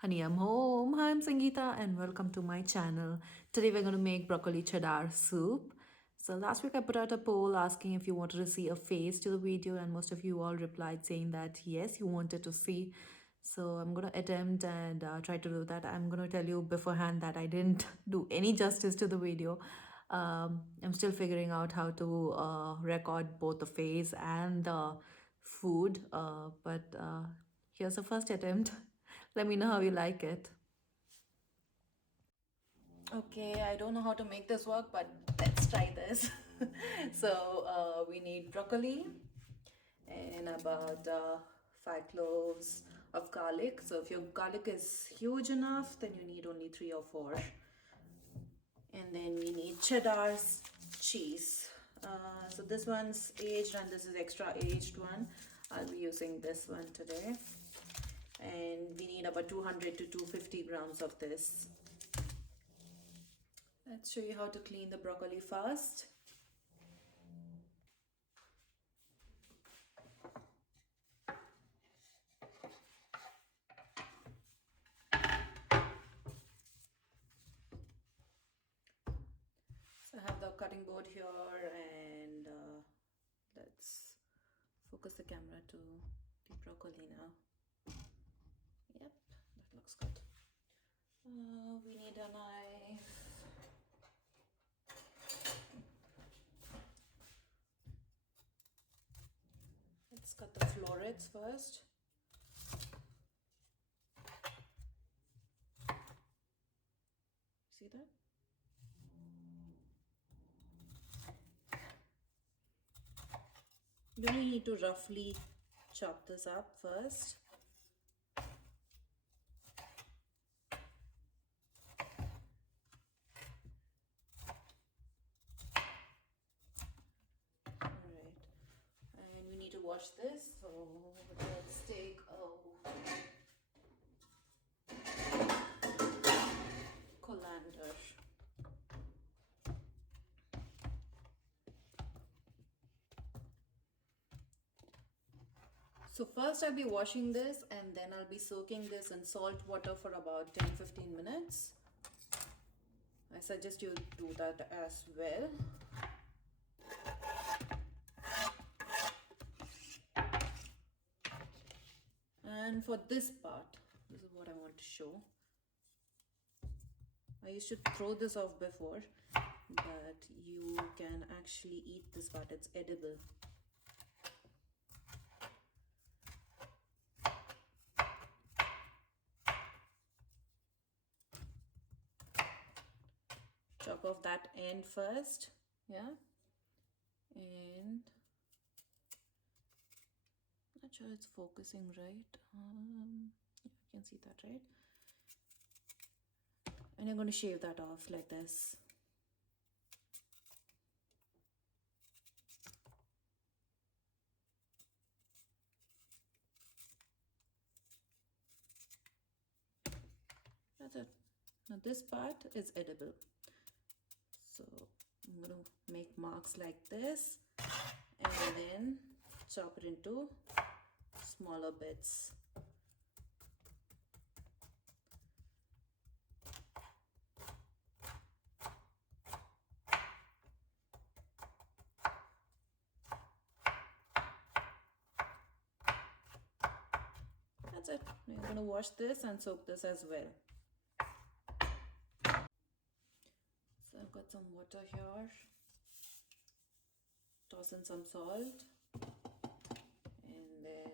Honey, I'm home. Hi, I'm Sangeeta, and welcome to my channel. Today, we're going to make broccoli cheddar soup. So, last week I put out a poll asking if you wanted to see a face to the video, and most of you all replied saying that yes, you wanted to see. So, I'm going to attempt and try to do that. I'm going to tell you beforehand that I didn't do any justice to the video. I'm still figuring out how to record both the face and the food, but here's the first attempt. Let me know how you like it. Okay, I don't know how to make this work, but let's try this. So we need broccoli and about 5 cloves of garlic. So if your garlic is huge enough, then you need only 3 or 4. And then we need cheddar cheese. So this one's aged and this is extra aged one. I'll be using this one today. And we need about 200 to 250 grams of this. Let's show you how to clean the broccoli first. So I have the cutting board here, and let's focus the camera to the broccoli now. Yep, that looks good. We need a knife. Let's cut the florets first. See that? Then we need to roughly chop this up first. Alright, and we need to wash this, so let's take colander. So first I'll be washing this, and then I'll be soaking this in salt water for about 10-15 minutes. I suggest you do that as well. And for this part, this is what I want to show. I used to throw this off before, but you can actually eat this part. It's edible. Chop off that end first, yeah, and not sure it's focusing right. You can see that, right? And I'm going to shave that off like this. That's it. Now this part is edible. So I'm going to make marks like this and then chop it into smaller bits. That's it. We're going to wash this and soak this as well. So I've got some water here. Toss in some salt. And then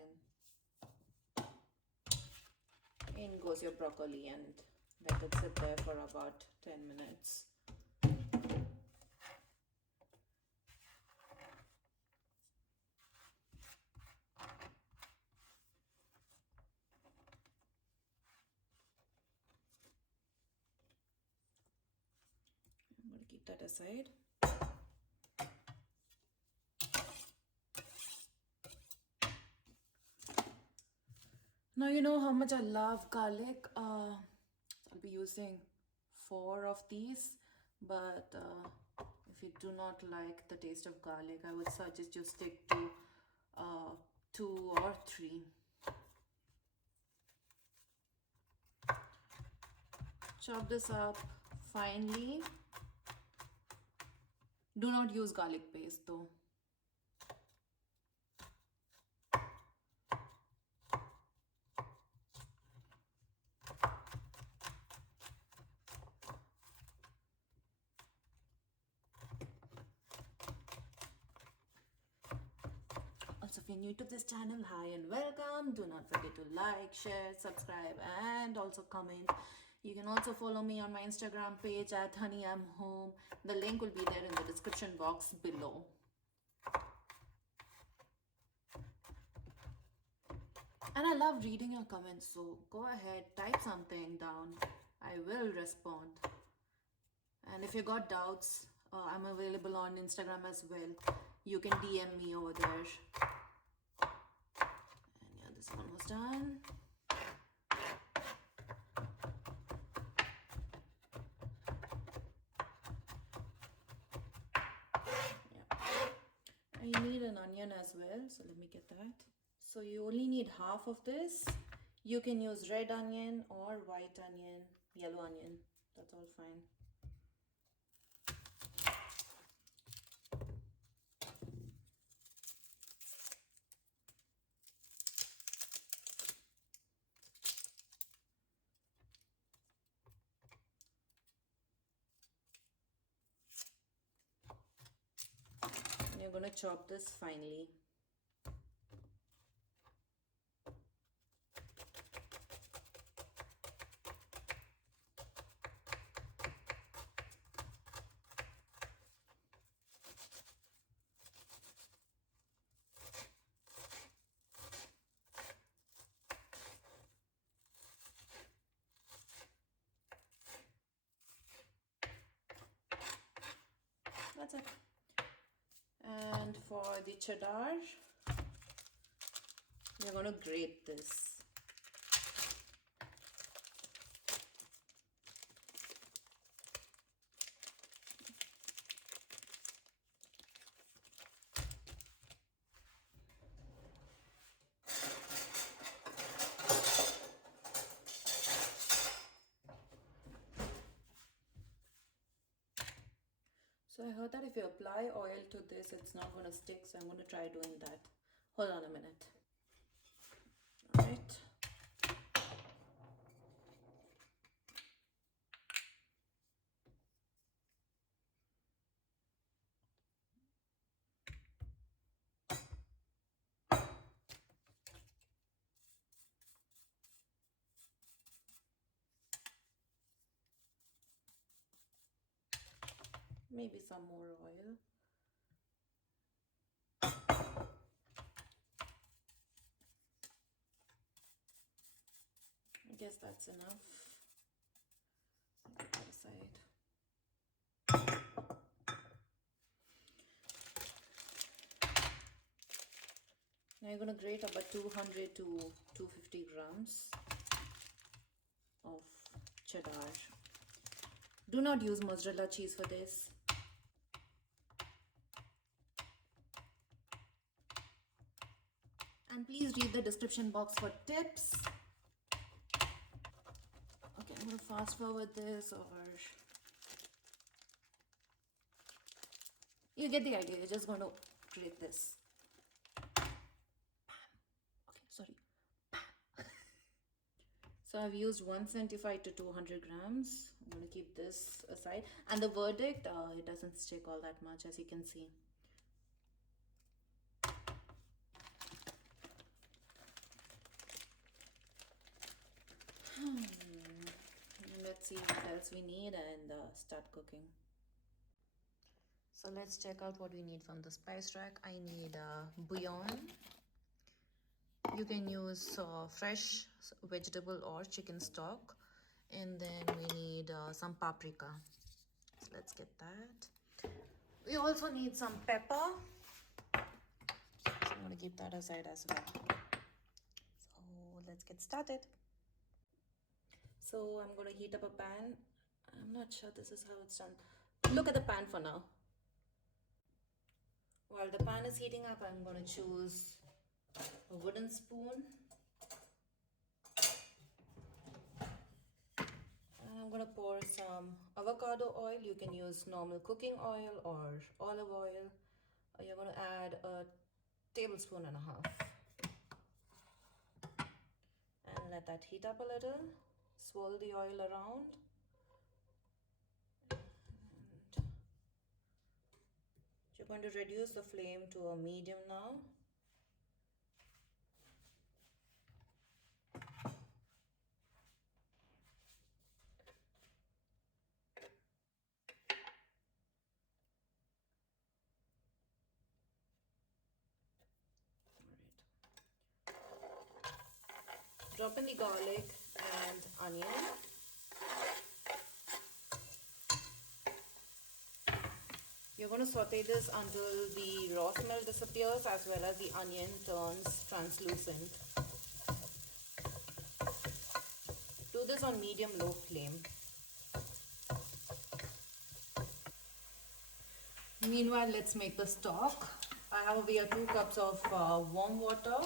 in goes your broccoli, and let it sit there for about 10 minutes. I'm going to keep that aside. Now you know how much I love garlic. I'll be using 4 of these, but if you do not like the taste of garlic, I would suggest you stick to 2 or 3. Chop this up finely. Do not use garlic paste though. Also, if you're new to this channel, hi and welcome. Do not forget to like, share, subscribe, and also comment. You can also follow me on my Instagram page at honeyamhome. The link will be there in the description box below. And I love reading your comments, so go ahead, type something down. I will respond. And if you got doubts, I'm available on Instagram as well. You can DM me over there. And yeah, this one was done. I need an onion as well, so let me get that. So you only need half of this. You can use red onion or white onion, yellow onion. That's all fine. And you're gonna chop this finely. That's it. And for the cheddar, we're going to grate this. So I heard that if you apply oil to this, it's not going to stick. So I'm going to try doing that. Hold on a minute. All right. Maybe some more oil. I guess that's enough. Put that aside. Now you're going to grate about 200 to 250 grams of cheddar. Do not use mozzarella cheese for this. And please read the description box for tips. Okay, I'm going to fast forward this, or you get the idea. You're just going to grate this. Okay, sorry. So I've used 175 to 200 grams. I'm going to keep this aside. And the verdict, it doesn't stick all that much, as you can see. Let's see what else we need and start cooking. So let's check out what we need from the spice rack. I need bouillon. You can use fresh vegetable or chicken stock. And then we need some paprika. So let's get that. We also need some pepper. So I'm going to keep that aside as well. So let's get started. So I'm going to heat up a pan. I'm not sure this is how it's done. Look at the pan for now. While the pan is heating up, I'm going to choose a wooden spoon. And I'm going to pour some avocado oil. You can use normal cooking oil or olive oil. You're going to add a tablespoon and a half. And let that heat up a little. Swirl the oil around. And you're going to reduce the flame to a medium now. Drop in the garlic and onion. You're going to saute this until the raw smell disappears as well as the onion turns translucent. Do this on medium-low flame. Meanwhile, let's make the stock. I have over here 2 cups of warm water.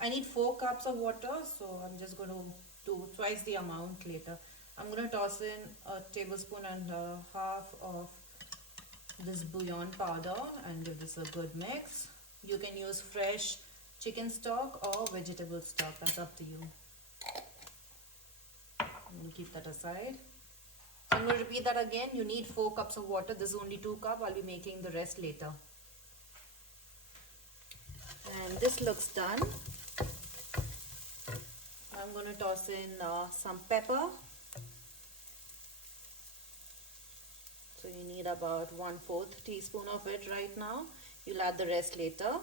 I need 4 cups of water, so I'm just going to do twice the amount later. I'm going to toss in a tablespoon and a half of this bouillon powder and give this a good mix. You can use fresh chicken stock or vegetable stock, that's up to you. I'm going to keep that aside. I'm going to repeat that again. You need 4 cups of water. This is only 2 cups. I'll be making the rest later. And this looks done. I'm going to toss in some pepper. So you need about 1/4 teaspoon of it right now. You'll add the rest later.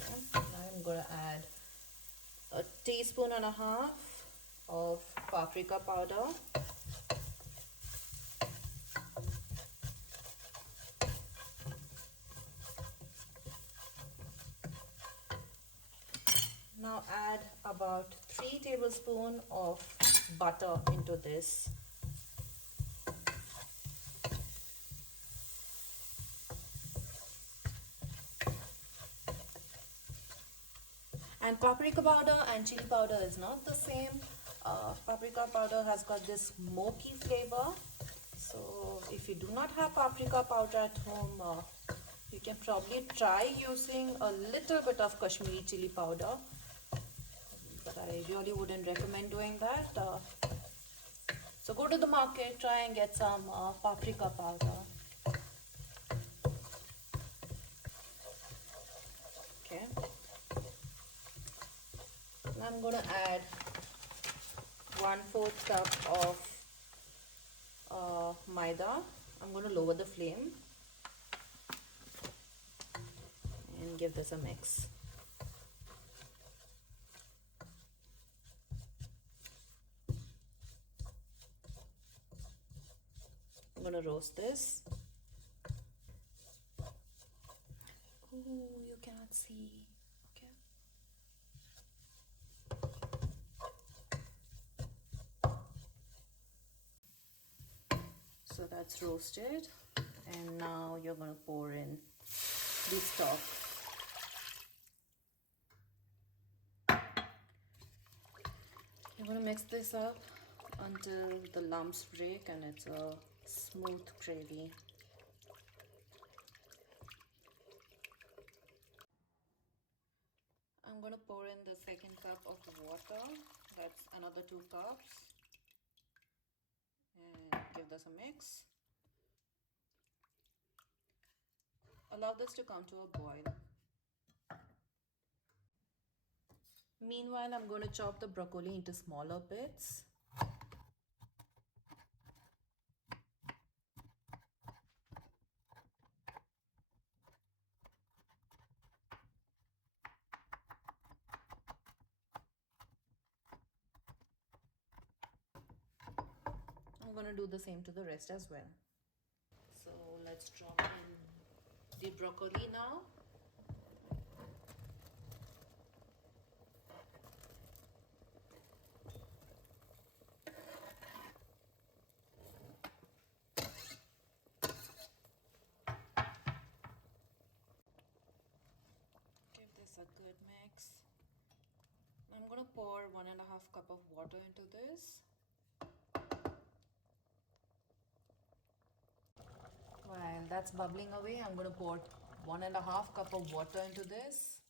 Okay. Now I'm going to add a teaspoon and a half of paprika powder. Now add about 3 tablespoons of butter into this. And paprika powder and chili powder is not the same. Paprika powder has got this smoky flavor. So if you do not have paprika powder at home, you can probably try using a little bit of Kashmiri chili powder. But I really wouldn't recommend doing that. So go to the market, try and get some paprika powder. Okay. Now I'm going to add 1/4 cup of maida. I'm going to lower the flame and give this a mix. I'm going to roast this. Oh, you cannot see. Okay. So that's roasted, and now you're going to pour in the stock. You're going to mix this up until the lumps break and it's a smooth gravy. I'm going to pour in the second cup of water. That's another 2 cups. And give this a mix. Allow this to come to a boil. Meanwhile, I'm going to chop the broccoli into smaller bits. I'm going to do the same to the rest as well. So let's drop in the broccoli now. Give this this a good mix. I'm gonna pour 1.5 cup of water into this. While that's bubbling away, I'm gonna pour 1.5 cup of water into this,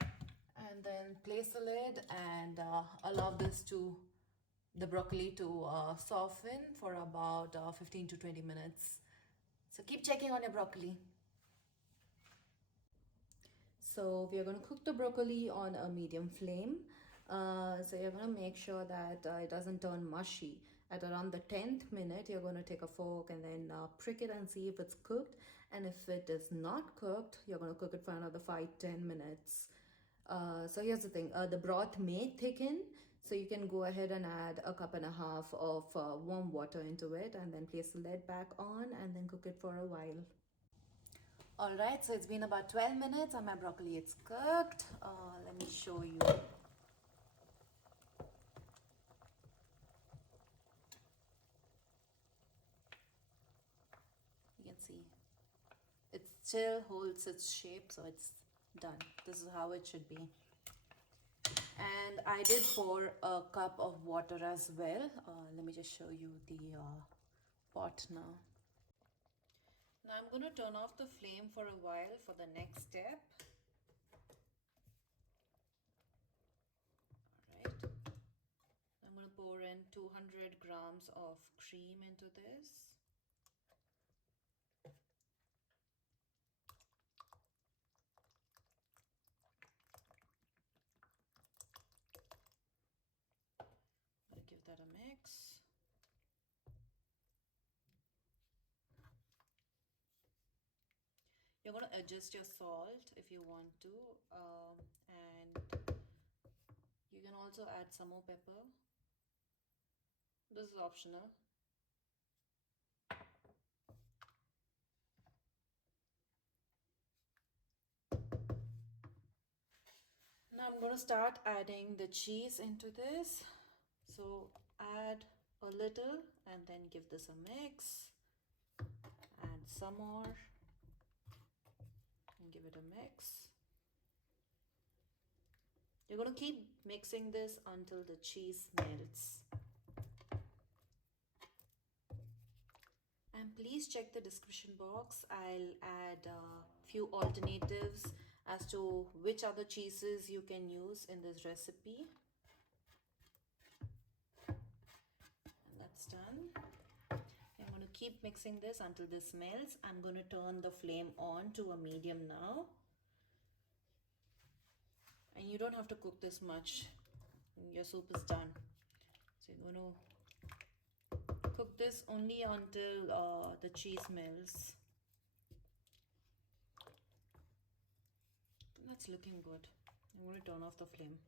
and then place the lid and allow the broccoli to soften for about 15 to 20 minutes. So keep checking on your broccoli. So we are going to cook the broccoli on a medium flame. So you're going to make sure that it doesn't turn mushy. At around the 10th minute, you're going to take a fork and then prick it and see if it's cooked. And if it is not cooked, you're going to cook it for another 5-10 minutes. So here's the thing, the broth may thicken, so you can go ahead and add 1.5 cups of warm water into it and then place the lid back on and then cook it for a while. Alright, so it's been about 12 minutes and my broccoli is cooked. Let me show you. You can see it still holds its shape, so it's done. This is how it should be. And I did pour a cup of water as well. Let me just show you the pot now. Now I'm going to turn off the flame for a while for the next step. Alright. I'm going to pour in 200 grams of cream into this. I'm going to give that a mix. You're going to adjust your salt if you want to, and you can also add some more pepper. This is optional. Now I'm going to start adding the cheese into this. So add a little and then give this a mix. Add some more and give it a mix. You're going to keep mixing this until the cheese melts. And please check the description box. I'll add a few alternatives as to which other cheeses you can use in this recipe. And that's done. I'm going to keep mixing this until this melts. I'm going to turn the flame on to a medium now. And you don't have to cook this much. Your soup is done. So you're going to cook this only until the cheese melts. That's looking good. I'm going to turn off the flame.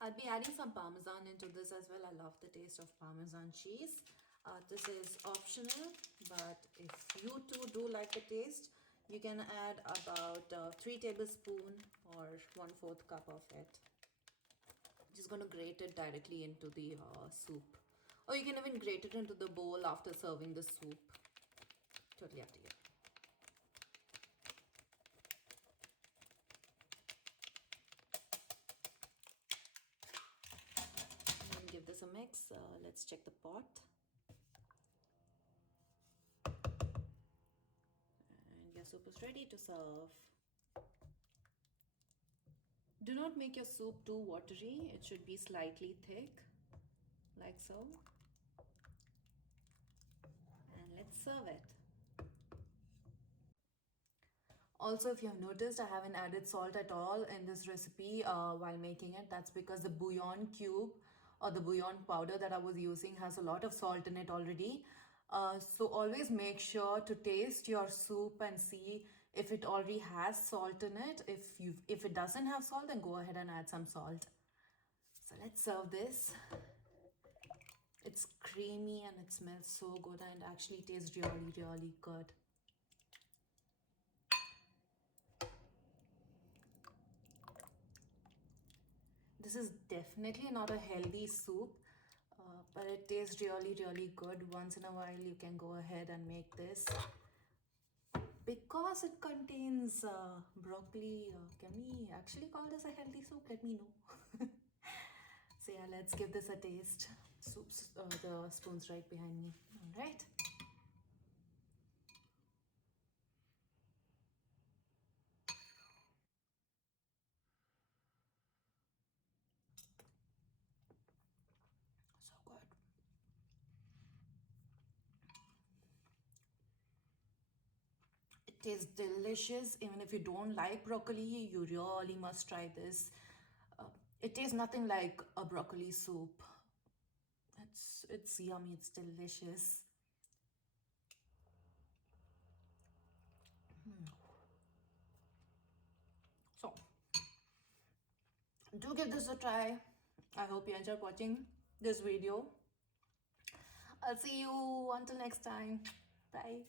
I'll be adding some Parmesan into this as well. I love the taste of Parmesan cheese. This is optional, but if you too do like the taste, you can add about 3 tablespoons or 1/4 cup of it. Just going to grate it directly into the soup. Or you can even grate it into the bowl after serving the soup. Totally up to you. Give this a mix. Let's check the pot. And your soup is ready to serve. Do not make your soup too watery. It should be slightly thick, like so. And let's serve it. Also, if you have noticed, I haven't added salt at all in this recipe while making it. That's because the bouillon cube or the bouillon powder that I was using has a lot of salt in it already. So always make sure to taste your soup and see if it already has salt in it. If it doesn't have salt, then go ahead and add some salt. So let's serve this. It's creamy and it smells so good and actually tastes really, really good. This is definitely not a healthy soup, but it tastes really, really good. Once in a while, you can go ahead and make this. Because it contains broccoli, can we actually call this a healthy soup? Let me know. So yeah, let's give this a taste. Soup's the spoon's right behind me. All right. So good. It tastes delicious. Even if you don't like broccoli, you really must try this. It tastes nothing like a broccoli soup. It's yummy. It's delicious. So do give this a try. I hope you enjoyed watching this video. I'll see you until next time. Bye.